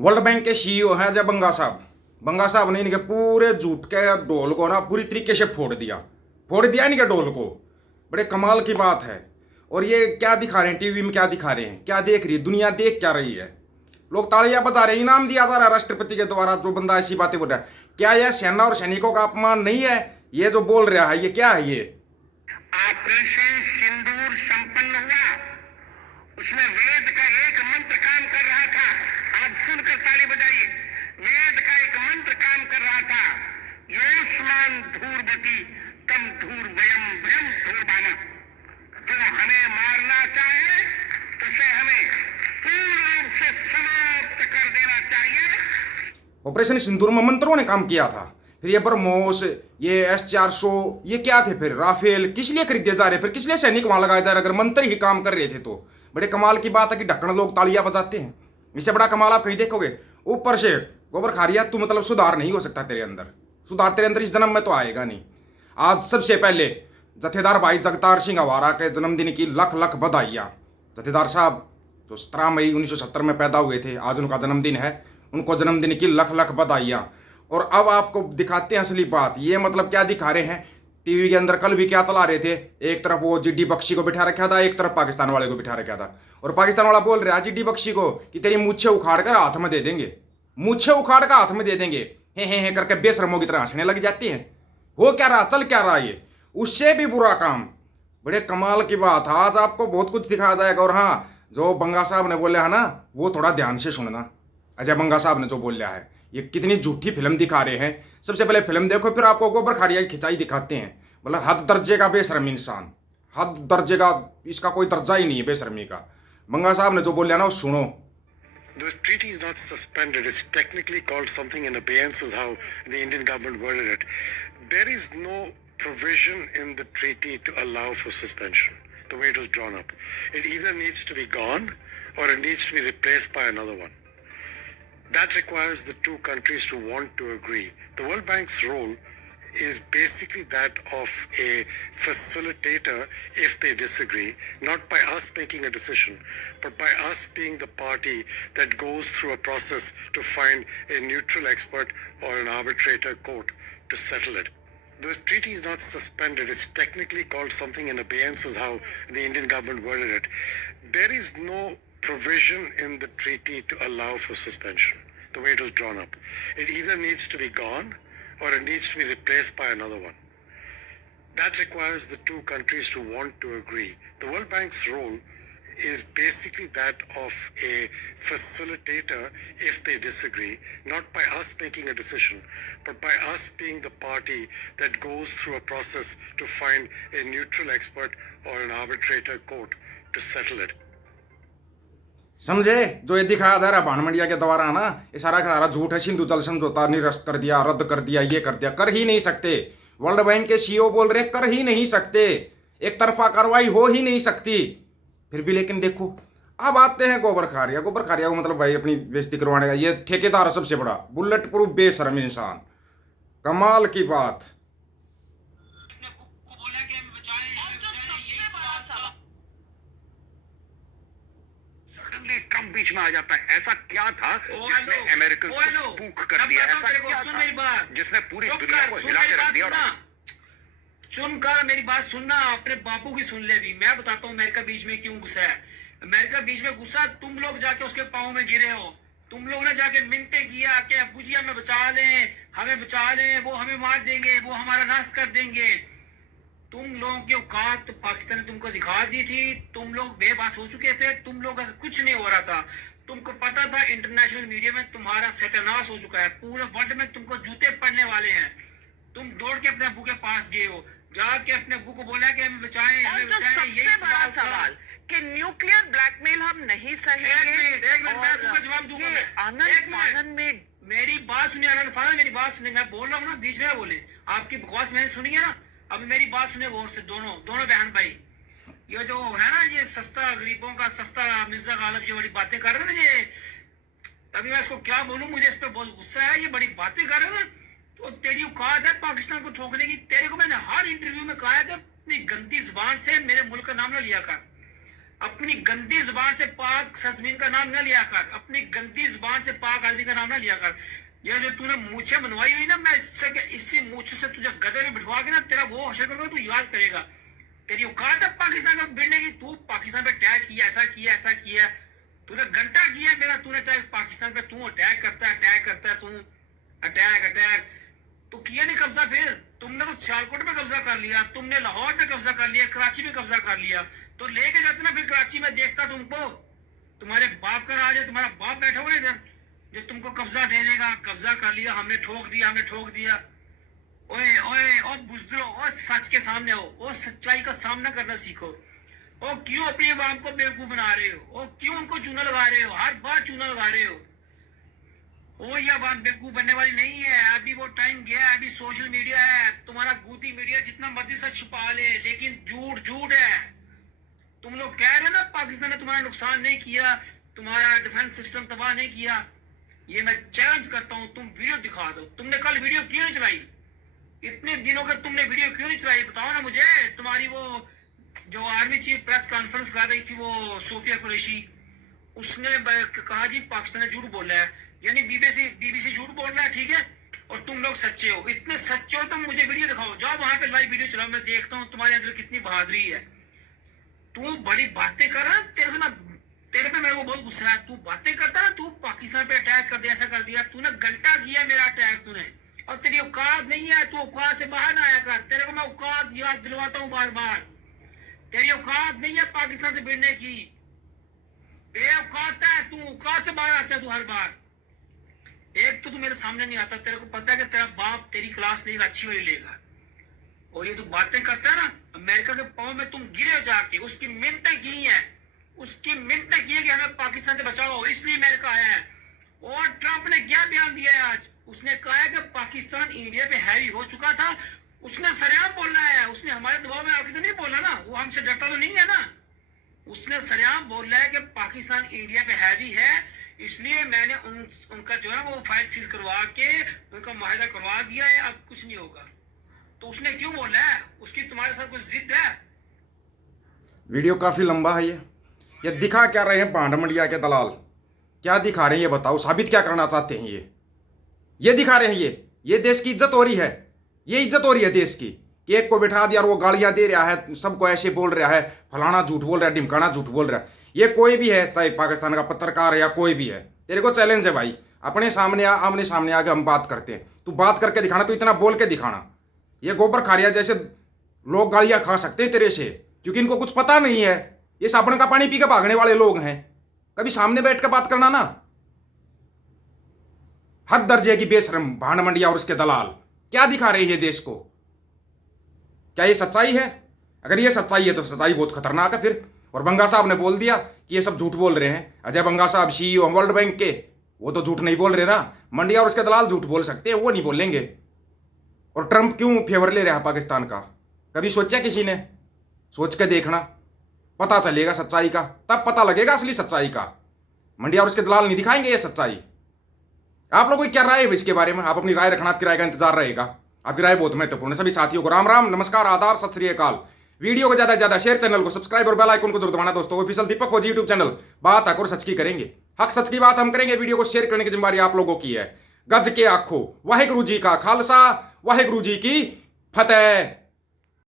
World Bank के CEO हैं जय बंगा साहब। बंगा साहब ने इनके पूरे झूठ के ढोल को ना पूरी तरीके से फोड़ दिया। फोड़ दिया इनके ढोल को। बड़े कमाल की बात है। और ये क्या दिखा रहे हैं? टीवी में क्या दिखा रहे हैं? क्या देख रही है? दुनिया देख क्या रही है? लोग तालियाँ बता रहे इनाम दिया जा रहा है राष्ट्रपति के द्वारा। जो बंदा ऐसी बातें बोल रहा है। क्या यह सेना और सैनिकों का अपमान नहीं है? ये जो बोल रहा है, ये क्या है ये? सिंदूर संपन्न हुआ। उसमें वेद का एक मंत्र काम कर रहा था। आप सुनकर ताली बजाइए। वेद का एक मंत्र काम कर रहा था। योस्मान धूर्वती, तम धूर वयम वयम धूर्वाना जो हमें मारना चाहे, उसे हमें पूर्ण रूप से समाप्त कर देना चाहिए। ऑपरेशन सिंदूर में मंत्रों ने काम किया था। फिर ये ब्रह्मोस, ये एस चार सौ, ये क्या थे फिर? राफेल, किस लिए खरीदे जा रहे? फिर किस लिए सैनिक वहाँ लगाए जा रहे? अगर मंत्र ही काम कर रहे थे तो। बड़े कमाल की बात है कि ढक्कन लोग तालियाँ बजाते हैं। इससे बड़ा कमाल आप कहीं देखोगे, ऊपर से गोबर खारिया तू मतलब सुधार नहीं हो सकता तेरे अंदर। सुधार तेरे अंदर इस जन्म में तो आएगा नहीं। आज सबसे पहले जथेदार भाई जगतार सिंह अवारा के जन्मदिन की लख लख बधाइयाँ। जथेदार साहब, जो सत्रह मई 1970 में पैदा हुए थे, आज उनका जन्मदिन है। उनको जन्मदिन की लख लख बधाइयाँ। और अब आपको दिखाते हैं असली बात। ये मतलब क्या दिखा रहे हैं? टीवी के अंदर कल भी क्या चला रहे थे? एक तरफ़ वो जिड्डी बख्शी को बिठा रखा था, एक तरफ़ पाकिस्तान वाले को बिठा रखा था। और पाकिस्तान वाला बोल रहा है जिड्डी बख्शी को कि तेरी मूछे उखाड़ कर हाथ में दे देंगे। मूछे उखाड़ कर हाथ में दे देंगे। हे हे हे करके बेशरमों की तरह हंसने लग जाती है। हो क्या रहा? चल क्या रहा ये? उससे भी बुरा काम। बड़े कमाल की बात है। आज आपको बहुत कुछ दिखाया जाएगा। और हाँ जो बंगा साहब ने बोला है ना, वो थोड़ा ध्यान से सुनना। अजय बंगा साहब ने जो बोला है ये कितनी झूठी फ़िल्म दिखा रहे हैं सबसे पहले फ़िल्म देखो फिर आपको गोबर खारिया की खिंचाई दिखाते हैं मतलब हद दर्जे का बेशरम इंसान हद दर्जे का इसका कोई दर्जा ही नहीं है बेशरमी का बंगा साहब ने जो बोला ना वो सुनो The treaty is not suspended. It's technically called something in abeyance, is how the Indian government worded it. There is no provision in the treaty to allow for suspension, the way it was drawn up. It either needs to be gone or it needs to be replaced by another one. That requires the two countries to want to agree. The World Bank's role is basically that of a facilitator if they disagree, not by us making a decision, but by us being the party that goes through a process to find a neutral expert or an arbitrator court to settle it. The treaty is not suspended. It's technically called something in abeyance, is how the Indian government worded it. There is no provision in the treaty to allow for suspension, the way it was drawn up. It either needs to be gone or it needs to be replaced by another one. That requires the two countries to want to agree. The World Bank's role is basically that of a facilitator if they disagree, not by us making a decision, but by us being the party that goes through a process to find a neutral expert or an arbitrator court to settle it. समझे? जो ये दिखाया जा रहा है भानमंडिया के द्वारा ना, ये सारा का सारा झूठ है, सिंधु जल समझौता निरस्त कर दिया, रद्द कर दिया, ये कर दिया, कर ही नहीं सकते। वर्ल्ड बैंक के सीईओ बोल रहे कर ही नहीं सकते। एक तरफा कार्रवाई हो ही नहीं सकती। फिर भी लेकिन देखो, अब आते हैं गोबर खारिया। गोबर खारिया को मतलब भाई अपनी बेइज्जती करवाने का, ये ठेकेदार सबसे बड़ा बुलेट प्रूफ बेसरम इंसान। कमाल की बात को बोला कि हमें बचाएँ हमें बचाएँ यही सवाल था सडनली बीच में आ जाता है। ऐसा क्या था जिसने अमेरिकन को स्पूक कर दिया? ऐसा क्या था जिसने पूरी दुनिया को हिला के रख दिया और सुनना। सुन कर मेरी बात सुनना। अपने बापू की सुन ले भी मैं बताता हूँ अमेरिका बीच में क्यों गुस्सा है। अमेरिका बीच में गुस्सा तुम लोग जाके उसके पाओ में गिरे हो। तुम लोग ने जाके मिनते किया कि अबू जी हमें बचा लें हमें बचा लें वो हमें मार देंगे वो हमारा नाश कर देंगे। तुम लोगों की औकात तो पाकिस्तान ने तुमको दिखा दी थी। तुम लोग बेबस हो चुके थे। तुम लोग कुछ नहीं हो रहा था। तुमको पता था इंटरनेशनल मीडिया में तुम्हारा सत्यानाश हो चुका है। पूरे वर्ल्ड में तुमको जूते पड़ने वाले हैं। तुम दौड़ के अपने अबू के पास गए हो। जाके अपने अबू को बोला कि हमें बचाएँ हमें बचाएँ यही सवाल सवाल कि न्यूक्लियर ब्लैकमेल हम नहीं सहेंगे। एक मिनट मैं आपको जवाब दूँगा आनंद एक में मेरी बात सुनिए आनंद मेरी बात सुनिए। मैं बोल रहा हूँ ना बीच में बोले। आपकी बकवास मैंने सुनी है ना? अब मेरी बात सुनिए गौर से, दोनों दोनों बहन भाई। ये जो है ना, ये सस्ता गरीबों का सस्ता मिर्ज़ा गालब ये बड़ी बातें कर रहे ना ये। अभी मैं इसको क्या बोलूँ, मुझे इस पे बहुत गुस्सा है, ये बड़ी बातें कर रहे ना। तो तेरी औकात है पाकिस्तान को ठोकने की। तेरे को मैंने हर इंटरव्यू में कहा कि अपनी गंदी ज़ुबान से मेरे मुल्क का नाम ना लिया कर। अपनी गंदी ज़ुबान से पाक सरजमीन का नाम ना लिया कर। अपनी गंदी ज़ुबान से पाक आदमी का नाम ना लिया कर। ये जो तूने मूछे बनवाई हुई ना, मैं इससे इसी मूछ से तुझे गधे में बिठवा के ना, तेरा वो हशर करूँगा तू याद करेगा। तेरी औकात है पाकिस्तान का भिड़ने की, तू पाकिस्तान पे अटैक किया, ऐसा किया ऐसा किया। तूने घंटा किया मेरा, तूने अटैक पाकिस्तान पे तू अटैक करता है अटैक करता है तू अटैक अटैक तो किया नहीं कब्जा फिर? तुमने तो सियालकोट में कब्जा कर लिया, तुमने लाहौर में कब्जा कर लिया, कराची में कब्जा कर लिया। तो लेके जाते ना फिर कराची, में देखता तुमको। तुम्हारे बाप का राज है, तुम्हारा बाप बैठा हुआ है इधर। जो तुमको कब्जा दे देगा, कब्जा कर लिया, हमने ठोक दिया, हमने ठोक दिया। ओए ओए, ओ बुजदलो ओ सच के सामने हो ओ सच्चाई का सामना करना सीखो। ओ क्यों अपनी आवाम को बेवकूफ़ बना रहे हो? ओ क्यों उनको चूना लगा रहे हो? हर बार चूना लगा रहे हो। ओ, ये आवाम बेवकूफ़ बनने वाली नहीं है। अभी वो टाइम गया है, अभी सोशल मीडिया है। तुम्हारा गोदी मीडिया जितना मर्ज़ी सच छुपा ले, लेकिन झूठ झूठ है। तुम लोग कह रहे हो ना, पाकिस्तान ने तुम्हारा नुकसान नहीं किया, तुम्हारा डिफेंस सिस्टम तबाह नहीं किया। ये मैं चैलेंज करता हूँ, तुम वीडियो दिखा दो। तुमने कल वीडियो क्यों नहीं चलाई? इतने दिनों का तुमने वीडियो क्यों नहीं चलाई? बताओ ना मुझे। तुम्हारी वो, जो आर्मी चीफ प्रेस कॉन्फ्रेंस कर रही थी वो सोफिया कुरैशी, उसने कहा जी, पाकिस्तान ने झूठ बोला है। यानी बीबीसी बीबीसी झूठ बोल रहा है, ठीक है? और तुम लोग सच्चे हो। इतने सच्चे हो, तुम मुझे वीडियो दिखाओ। जाओ वहाँ पे लाइव वीडियो चलाओ। मैं देखता हूँ तुम्हारे अंदर कितनी बहादुरी है। तू बड़ी बातें कर रहा है तेरे से ना तेरे पे मेरे को बहुत गुस्सा है। तू बातें करता ना, तू पाकिस्तान पे अटैक कर दिया, ऐसा कर दिया। तूने घंटा किया मेरा अटैक तूने। और तेरी औकात नहीं है, तू औकात से बाहर ना आया कर। तेरे को मैं औकात याद दिलवाता हूँ बार बार तेरी औकात नहीं है पाकिस्तान से भिड़ने की। बेऔकात है, तू औकात से बाहर आता तू हर बार। एक तो तू मेरे सामने नहीं आता। तेरे को पता है कि तेरा बाप तेरी क्लास लेगा अच्छी वाली लेगा। और ये तू बातें करता है ना, अमेरिका के पाँव में तुम गिरे जाके, उसकी मिन्नतें की हैं। उसकी मिन्नतें की है कि हमें पाकिस्तान से बचाओ इसलिए अमेरिका आया है। और ट्रंप ने क्या बयान दिया है आज? उसने कहा है कि पाकिस्तान इंडिया पे हैवी हो चुका था। उसने सरेआम बोलना है। उसने हमारे दबाव में आके तो नहीं बोला ना? वो हमसे डरता तो नहीं है ना? उसने सरेआम बोल है कि पाकिस्तान इंडिया पे हैवी है, इसलिए मैंने उन, उनका जो है वो फ़ाइल सीज करवा के उनका माहिदा करवा दिया है। अब कुछ नहीं होगा। तो उसने क्यों बोला है? उसकी तुम्हारे साथ कुछ जिद है? वीडियो काफ़ी लंबा है ये। ये दिखा क्या रहे हैं भांड मंडिया के दलाल? क्या दिखा रहे हैं ये बताओ? साबित क्या करना चाहते हैं ये? ये दिखा रहे हैं ये? ये देश की इज़्ज़त हो रही है। ये इज़्ज़त हो रही है देश की। कि एक को बिठा दिया और वो गालियाँ दे रहा है, सबको ऐसे बोल रहा है, फलाना झूठ बोल रहा है, ढिमकाना झूठ बोल रहा है। ये कोई भी है, चाहे पाकिस्तान का पत्रकार या कोई भी है, तेरे को चैलेंज है भाई। अपने सामने आ सामने आके हम बात करते हैं। तू बात करके दिखाना, तू इतना बोल के दिखाना। ये गोबर खारिया जैसे लोग गालियाँ खा सकते हैं तेरे से, क्योंकि इनको कुछ पता नहीं है। ये साबुन का पानी पी के भागने वाले लोग हैं। कभी सामने बैठ कर बात करना ना। हद दर्जे की बेशरम भांड मंडिया और उसके दलाल। क्या दिखा रही है देश को? क्या ये सच्चाई है? अगर ये सच्चाई है तो सच्चाई बहुत खतरनाक है फिर। और बंगा साहब ने बोल दिया कि ये सब झूठ बोल रहे हैं। अजय बंगा साहब सीईओ वर्ल्ड बैंक के। वो तो झूठ नहीं बोल रहे ना। मंडिया और उसके दलाल झूठ बोल सकते हैं, वो नहीं बोलेंगे। और ट्रंप क्यों फेवर ले रहा पाकिस्तान का? कभी सोचा किसी ने? सोच के देखना। पता चलेगा सच्चाई का, तब पता लगेगा असली सच्चाई का। मंडिया और उसके दलाल नहीं दिखाएँगे ये सच्चाई। आप लोगों की क्या राय है इसके बारे में? आप अपनी राय रखना, आपकी राय का इंतज़ार रहेगा। आपकी राय बहुत महत्वपूर्ण सभी साथियों को राम राम, नमस्कार, आदाब, सत श्री अकाल। वीडियो को ज़्यादा ज़्यादा शेयर चैनल को सब्सक्राइब और बेल आइकन को ज़रूर दबाना दोस्तों। ऑफिशियल दीपक फौजी यूट्यूब चैनल बात हक और सच की करेंगे। हक, सच की बात हम करेंगे। वीडियो को शेयर करने की जिम्मेवारी आप लोगों की है। गज के आखो, वाहेगुरु जी का खालसा, वाहेगुरु जी की फतेह।